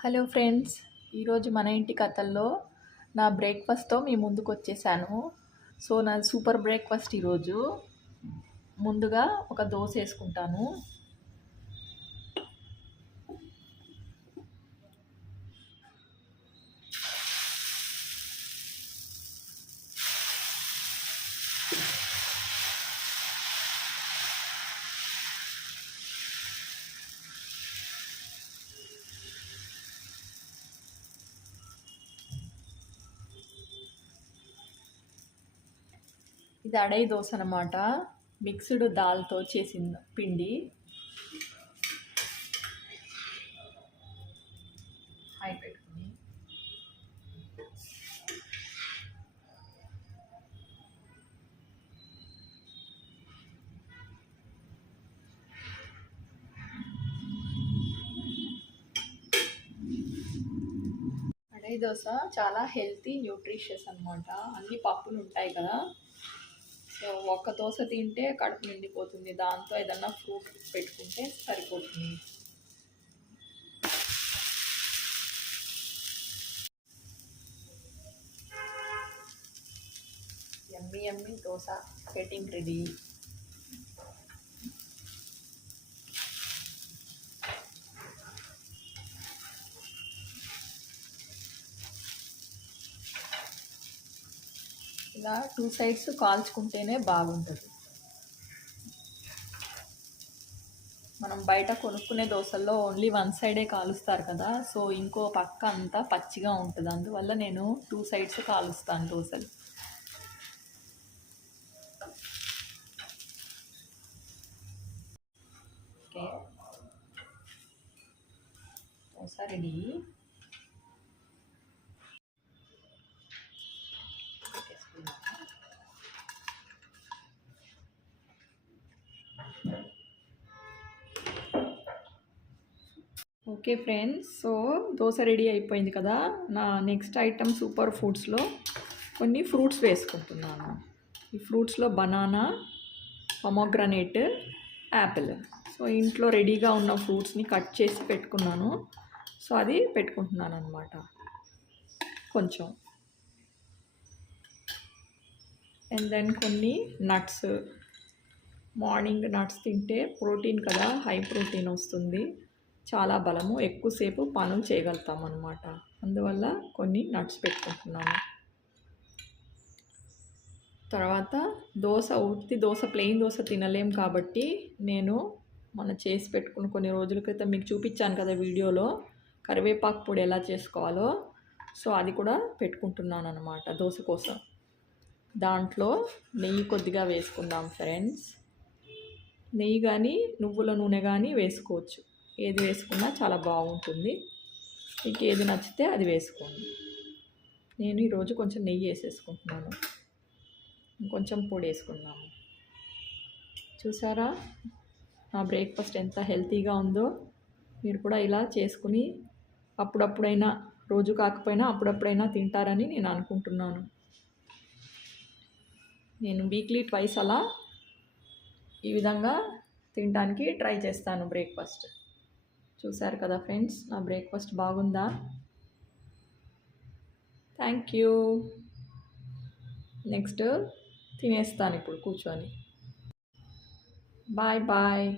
Hello friends, ఈరోజు మన ఇంటి కథల్లో నా బ్రేక్ఫాస్ట్తో మీ ముందుకు వచ్చేసాను. సో నా సూపర్ బ్రేక్ఫాస్ట్ ఈరోజు. ముందుగా ఒక దోశ వేసుకుంటాను. ఇది అడై దోశ అన్నమాట. మిక్స్డ్ దాల్తో చేసిన పిండి. హై పెట్టుకుని అడై దోశ చాలా హెల్తీ, న్యూట్రిషియస్ అన్నమాట. అన్ని పప్పులు ఉంటాయి కదా. సో ఒక్క దోశ తింటే కడుపు నిండిపోతుంది. దాంతో ఏదన్నా ఫ్రూట్ పెట్టుకుంటే సరిపోతుంది. యమ్మీ యమ్మీ దోశ గెటింగ్ రెడీ. ఇలా 2 సైడ్స్ కాల్చుకుంటేనే బాగుంటుంది. మనం బయట కొనుక్కునే దోశల్లో ఓన్లీ 1 సైడే కాలుస్తారు కదా. సో ఇంకో పక్క అంతా పచ్చిగా ఉంటుంది. అందువల్ల నేను 2 సైడ్స్ కాలుస్తాను దోశలు. Okay, dosa ready. Okay friends, so dosa ready అయిపోయింది కదా. నా నెక్స్ట్ ఐటమ్ సూపర్ ఫుడ్స్లో కొన్ని ఫ్రూట్స్ వేసుకుంటున్నాను. ఈ ఫ్రూట్స్లో బనానా, పొమోగ్రనేట్, యాపిల్. సో ఇంట్లో రెడీగా ఉన్న ఫ్రూట్స్ని కట్ చేసి పెట్టుకున్నాను. సో అది పెట్టుకుంటున్నాను అనమాట. కొంచెం అండ్ దెన్ కొన్ని నట్స్. మార్నింగ్ నట్స్ తింటే ప్రోటీన్ కదా, హై ప్రోటీన్ వస్తుంది, చాలా బలము, ఎక్కువసేపు పనులు చేయగలుగుతాం అన్నమాట. అందువల్ల కొన్ని నట్స్ పెట్టుకుంటున్నాను. తర్వాత ఉత్తి దోశ, ప్లెయిన్ దోశ తినలేం కాబట్టి నేను చేసి పెట్టుకుని కొన్ని రోజుల క్రితం మీకు చూపించాను కదా వీడియోలో, కరివేపాకు పొడి ఎలా చేసుకోవాలో. సో అది కూడా పెట్టుకుంటున్నాను అన్నమాట దోశ కోసం. దాంట్లో నెయ్యి కొద్దిగా వేసుకుందాం ఫ్రెండ్స్. నెయ్యి కానీ నువ్వుల నూనె కానీ వేసుకోవచ్చు. ఏది వేసుకున్నా చాలా బాగుంటుంది. మీకు ఏది నచ్చితే అది వేసుకోండి. నేను ఈరోజు కొంచెం నెయ్యి వేసేసుకుంటున్నాను. కొంచెం పొడి వేసుకున్నాము. చూసారా నా బ్రేక్ఫాస్ట్ ఎంత హెల్తీగా ఉందో. మీరు కూడా ఇలా చేసుకుని అప్పుడప్పుడైనా, రోజు కాకపోయినా అప్పుడప్పుడైనా తింటారని నేను అనుకుంటున్నాను. నేను వీక్లీ 2 అలా ఈ విధంగా తినడానికి ట్రై చేస్తాను బ్రేక్ఫాస్ట్. చూసారు కదా ఫ్రెండ్స్, నా బ్రేక్ఫాస్ట్ బాగుందా? Thank you. నెక్స్ట్ తినేస్తాను ఇప్పుడు కూర్చొని. Bye bye.